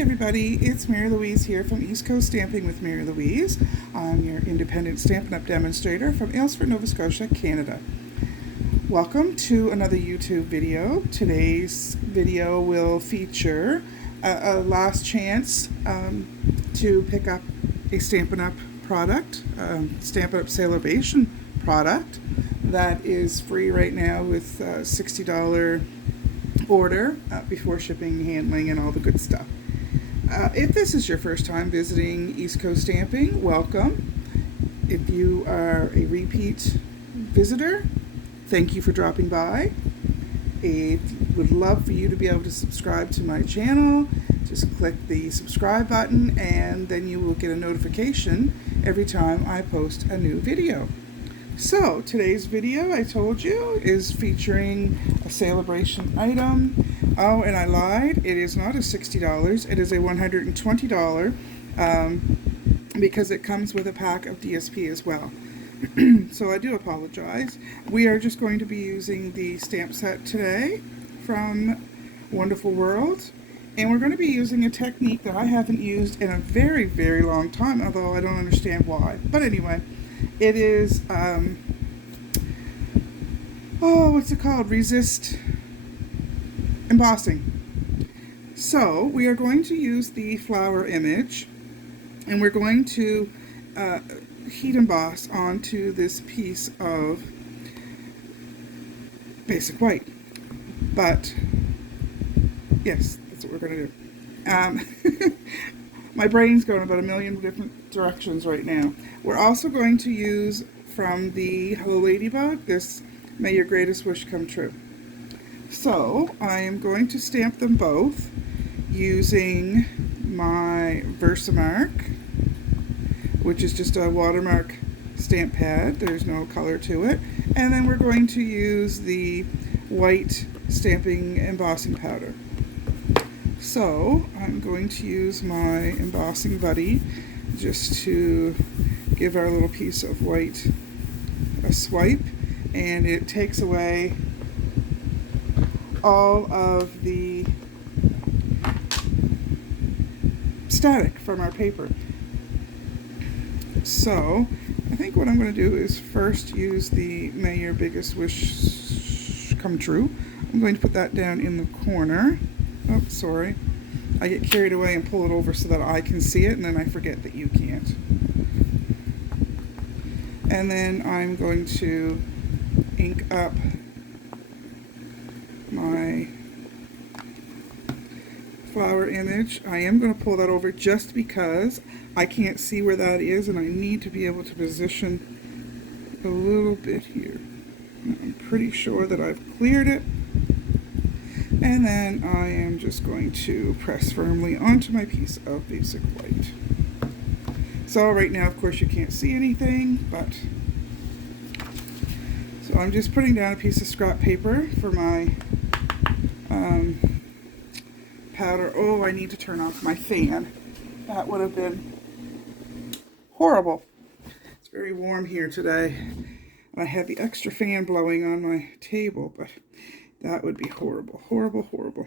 Hey everybody, it's Mary Louise here from East Coast Stamping with Mary Louise. I'm your independent Stampin' Up! Demonstrator from Aylesford, Nova Scotia, Canada. Welcome to another YouTube video. Today's video will feature a last chance to pick up a Stampin' Up! Product, Stampin' Up! Saleabration product that is free right now with $60 order before shipping, handling, and all the good stuff. If this is your first time visiting East Coast Stamping, welcome. If you are a repeat visitor, thank you for dropping by. I would love for you to be able to subscribe to my channel. Just click the subscribe button and then you will get a notification every time I post a new video. So today's video, I told you, is featuring a saleabration item. Oh, and I lied. It is not a $60. It is a $120 because it comes with a pack of DSP as well. So I do apologize. We are just going to be using the stamp set today from Wonderful World. And we're going to be using a technique that I haven't used in a very, very long time, although I don't understand why. But anyway, it is, what's it called? Resist embossing. So we are going to use the flower image and we're going to heat emboss onto this piece of basic white. But yes, that's what we're going to do. My brain's going about a million different directions right now. We're also going to use from the Hello Ladybug this May Your Greatest Wish Come True. So I am going to stamp them both using my Versamark, which is just a watermark stamp pad. There's no color to it. And then we're going to use the white stamping embossing powder. So I'm going to use my embossing buddy just to give our little piece of white a swipe, and it takes away all of the static from our paper. So I think what I'm going to do is first use the May Your Biggest Wish Come True. I'm going to put that down in the corner. Oh, sorry. I get carried away and pull it over so that I can see it, and then I forget that you can't. And then I'm going to ink up my flower image. I am going to pull that over just because I can't see where that is, and I need to be able to position a little bit here. I'm pretty sure that I've cleared it. And then I am just going to press firmly onto my piece of basic white. So right now, of course, you can't see anything, but so I'm just putting down a piece of scrap paper for my powder. Oh, I need to turn off my fan. That would have been horrible. It's very warm here today. I had the extra fan blowing on my table, but that would be horrible, horrible, horrible.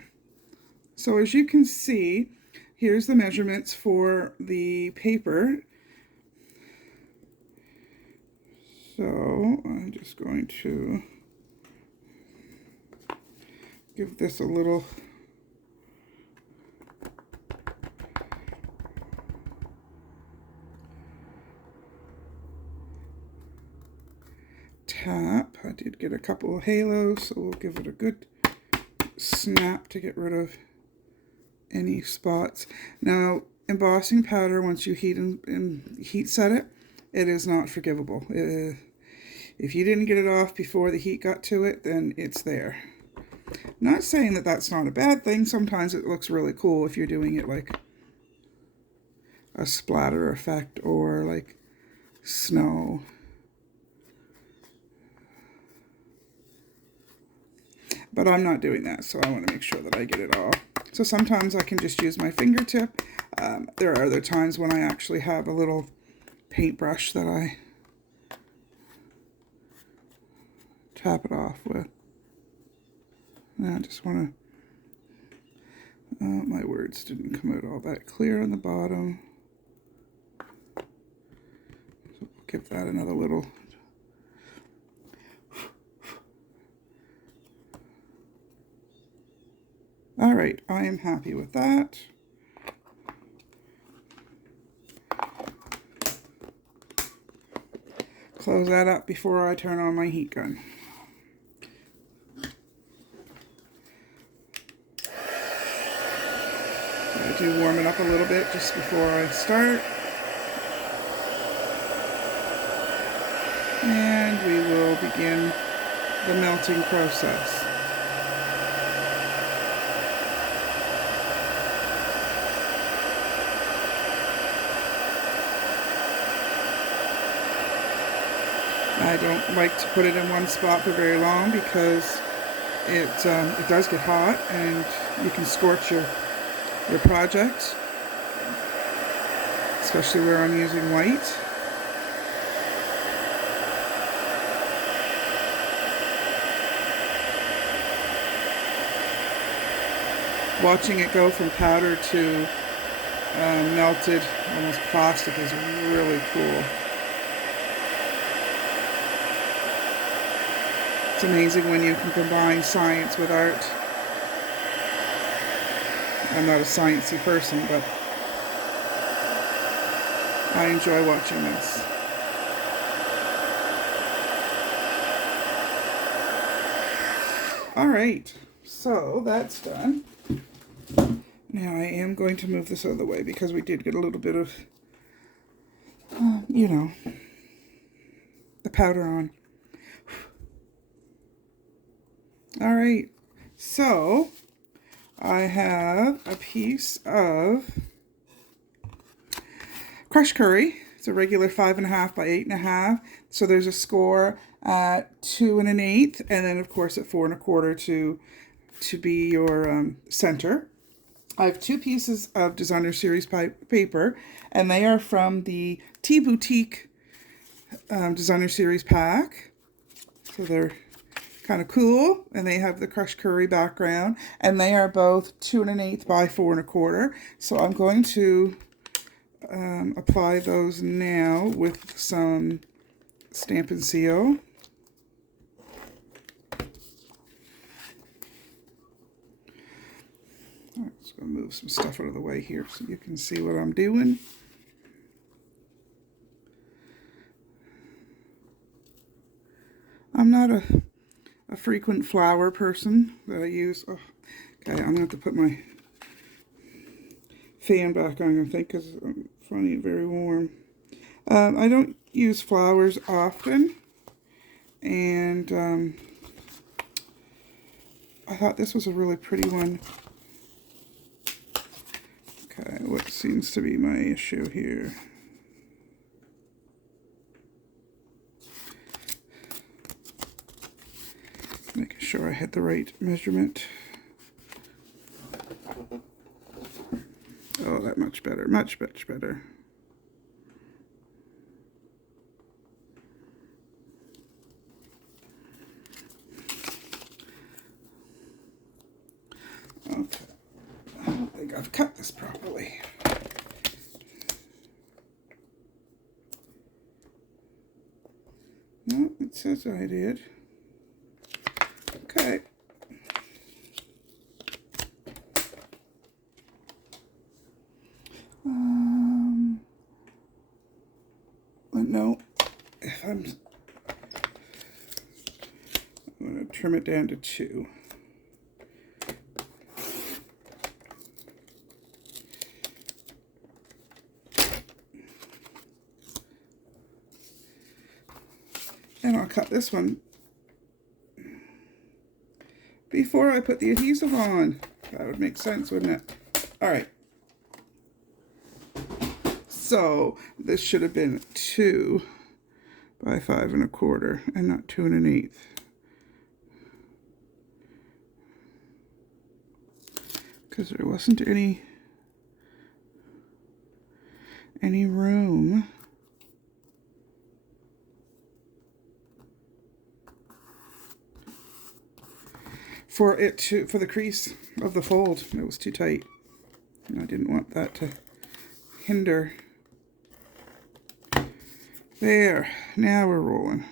So as you can see, here's the measurements for the paper. So I'm just going to give this a little tap. I did get a couple of halos, so we'll give it a good snap to get rid of any spots. Now, embossing powder, once you heat and heat set it, it is not forgivable. If you didn't get it off before the heat got to it, then it's there. Not saying that that's not a bad thing. Sometimes it looks really cool if you're doing it like a splatter effect or like snow. But I'm not doing that, so I want to make sure that I get it all. So sometimes I can just use my fingertip. There are other times when I actually have a little paintbrush that I tap it off with. And I just want to My words didn't come out all that clear on the bottom. So give that another little. All right, I am happy with that. Close that up before I turn on my heat gun. I do warm it up a little bit just before I start. And we will begin the melting process. I don't like to put it in one spot for very long because it does get hot and you can scorch your project, especially where I'm using white. Watching it go from powder to melted, almost plastic, is really cool. It's amazing when you can combine science with art. I'm not a sciencey person, but I enjoy watching this. All right, so that's done. Now I am going to move this out of the way because we did get a little bit of, you know, the powder on. All right, so I have a piece of crushed curry. It's a regular 5.5 by 8.5. So there's a score at 2 1/8, and then of course at 4 1/4 to be your center. I have 2 pieces of designer series paper, and they are from the Tea Boutique designer series pack. So they're kind of cool, and they have the crushed curry background, and they are both 2 1/8 by 4 1/4. So I'm going to apply those now with some Stampin' Seal. I'm just going to move some stuff out of the way here so you can see what I'm doing. I'm not a frequent flower person that I use. Oh, okay, I'm going to have to put my fan back on, I think, because I'm finding it very warm. I don't use flowers often, and I thought this was a really pretty one. Okay, what seems to be my issue here? Making sure I had the right measurement. Oh, that much better, much better. Okay, I don't think I've cut this properly. No, it says I did. Okay. But no, if I'm going to trim it down to 2. And I'll cut this one before I put the adhesive on. That would make sense, wouldn't it? All right. So this should have been 2 by 5 1/4 and not 2 1/8. Because there wasn't any room. for the crease of the fold. It was too tight. And I didn't want that to hinder. There, now we're rolling.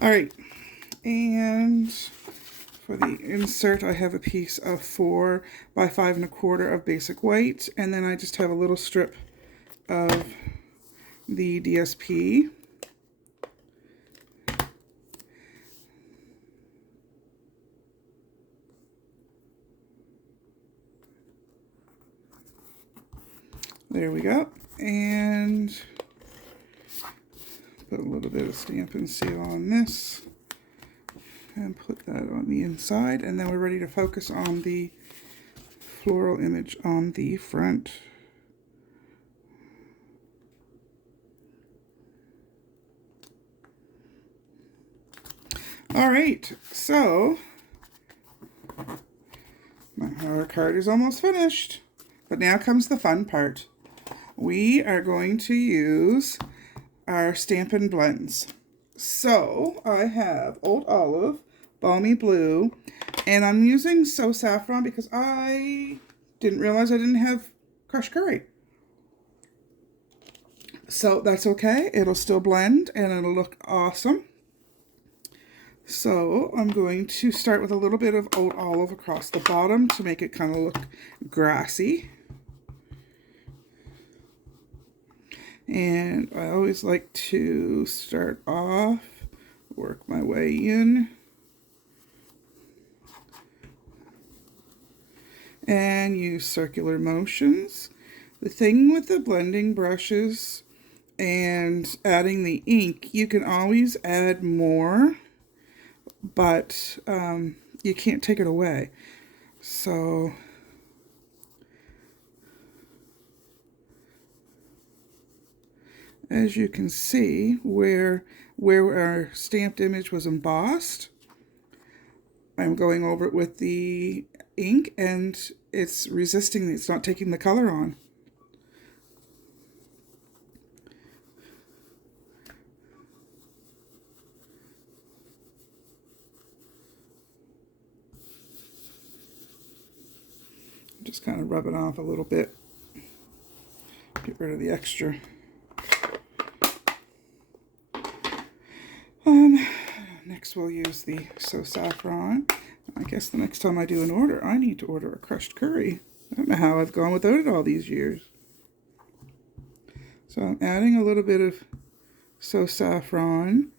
All right, and for the insert, I have a piece of 4 by 5 1/4 of basic white, and then I just have a little strip of the DSP. There we go, and put a little bit of Stampin' Seal on this, and put that on the inside, and then we're ready to focus on the floral image on the front. All right, so our card is almost finished, but now comes the fun part. We are going to use our Stampin' blends. So I have Old Olive, Balmy Blue, and I'm using So Saffron because I didn't realize I didn't have crushed curry. So that's okay. It'll still blend and it'll look awesome. So I'm going to start with a little bit of Old Olive across the bottom to make it kind of look grassy. And I always like to start off, work my way in, and use circular motions. The thing with the blending brushes and adding the ink, you can always add more, but you can't take it away. So as you can see, where our stamped image was embossed, I'm going over it with the ink, and it's resisting, it's not taking the color on. Just kind of rub it off a little bit. Get rid of the extra. Next we'll use the So Saffron. I guess the next time I do an order, I need to order a crushed curry. I don't know how I've gone without it all these years. So I'm adding a little bit of So Saffron,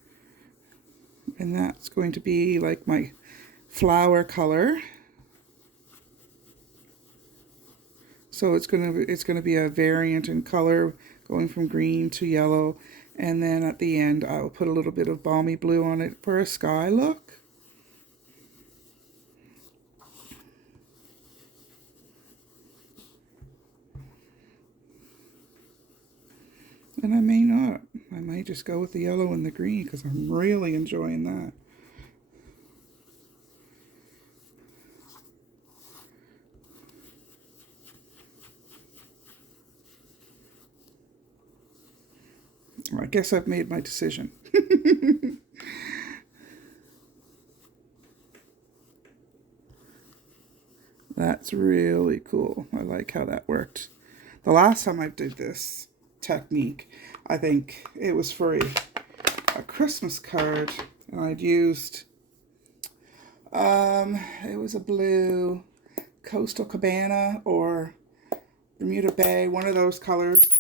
and that's going to be like my flower color. So it's gonna be a variant in color, going from green to yellow, and then at the end I will put a little bit of Balmy Blue on it for a sky look. And I may not. I might just go with the yellow and the green because I'm really enjoying that. I guess I've made my decision. That's really cool. I like how that worked. The last time I did this technique, I think it was for a Christmas card, and I'd used, it was a blue Coastal Cabana or Bermuda Bay, one of those colors.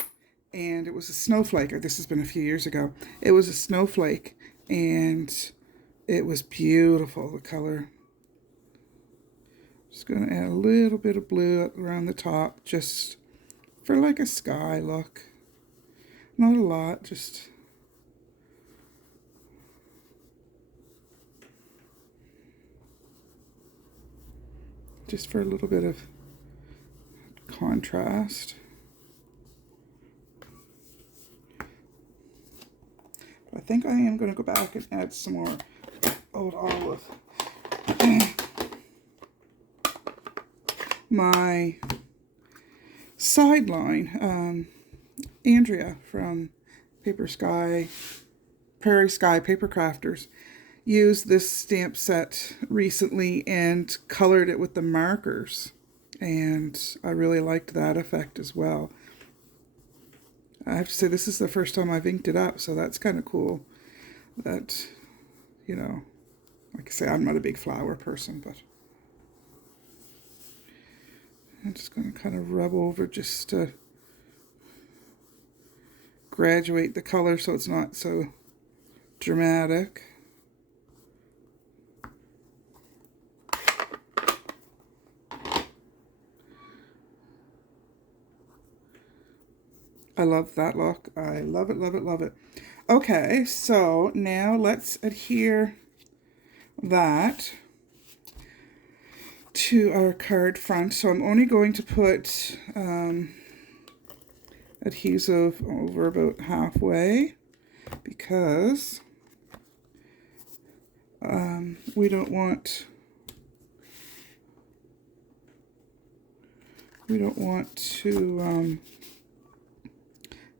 And it was a snowflake. This has been a few years ago. It was a snowflake, and it was beautiful, the color. Just going to add a little bit of blue around the top, just for like a sky look. Not a lot, just for a little bit of contrast. I think I am going to go back and add some more Old Olive. My sideline, Andrea from Prairie Sky Paper Crafters used this stamp set recently and colored it with the markers. And I really liked that effect as well. I have to say, this is the first time I've inked it up, so that's kind of cool. That, you know, like I say, I'm not a big flower person, but I'm just going to kind of rub over just to graduate the color so it's not so dramatic. I love that look. I love it, love it, love it. Okay, so now let's adhere that to our card front. So I'm only going to put adhesive over about halfway because we don't want to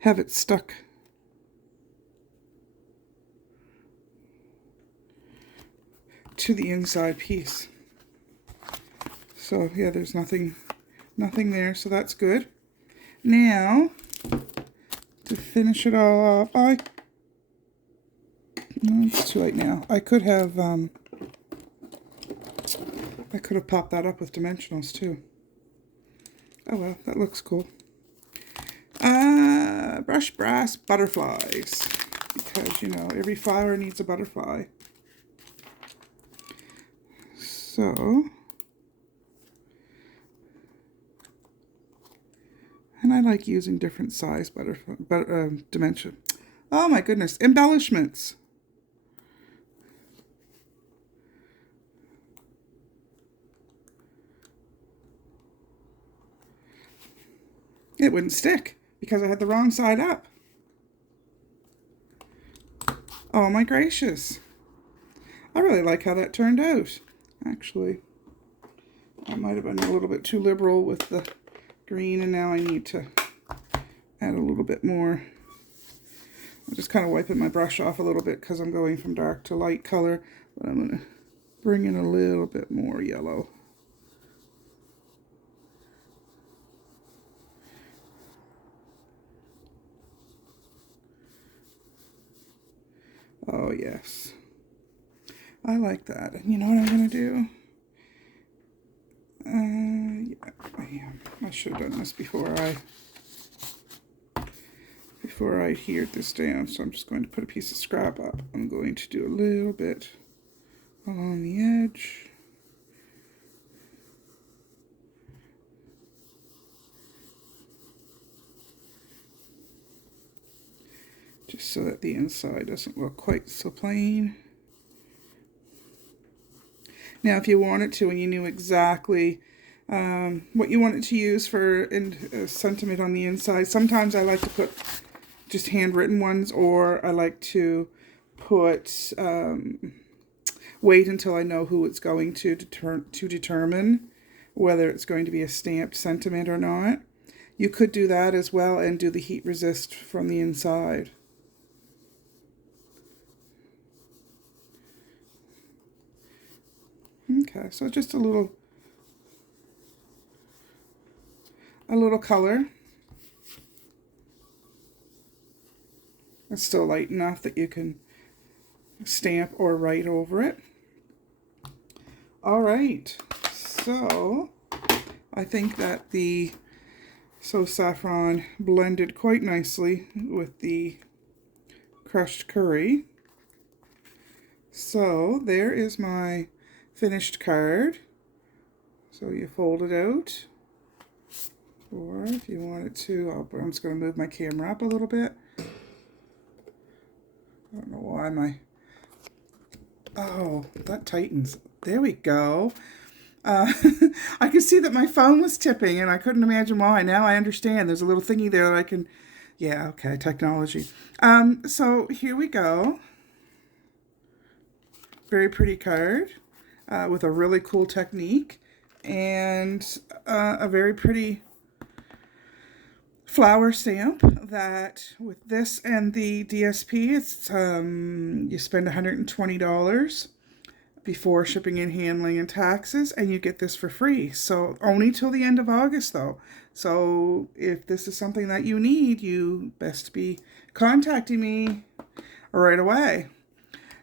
have it stuck to the inside piece. So yeah, there's nothing there, so that's good. Now, to finish it all up, no, it's too late now. I could have popped that up with dimensionals too. Oh well, that looks cool. Brush brass butterflies, because, you know, every flower needs a butterfly. So, and I like using different size dimension. Oh my goodness, embellishments. It wouldn't stick because I had the wrong side up. Oh my gracious. I really like how that turned out. Actually, I might have been a little bit too liberal with the green, and now I need to add a little bit more. I'm just kind of wiping my brush off a little bit because I'm going from dark to light color, but I'm going to bring in a little bit more yellow. Oh yes, I like that. And you know what I'm going to do? Yeah, I should have done this before I adhered this down. So I'm just going to put a piece of scrap up. I'm going to do a little bit along the edge. Just so that the inside doesn't look quite so plain. Now, if you wanted to and you knew exactly what you wanted to use for sentiment on the inside, sometimes I like to put just handwritten ones, or I like to put wait until I know who it's going to determine whether it's going to be a stamped sentiment or not. You could do that as well and do the heat resist from the inside. Okay, so just a little color. It's still light enough that you can stamp or write over it. All right, so I think that the So Saffron blended quite nicely with the crushed curry. So there is my finished card. So you fold it out, or if you wanted to, I'm just going to move my camera up a little bit. I don't know why oh, that tightens. There we go. I could see that my phone was tipping and I couldn't imagine why. Now I understand. There's a little thingy there that I can, yeah, okay, technology. So here we go. Very pretty card with a really cool technique and a very pretty flower stamp that with this and the DSP, it's you spend $120 before shipping and handling and taxes, and you get this for free. So only till the end of August though. So if this is something that you need, you best be contacting me right away.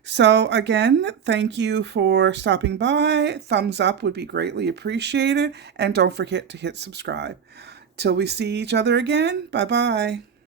So again, thank you for stopping by. Thumbs up would be greatly appreciated, and don't forget to hit subscribe. Till we see each other again, bye-bye.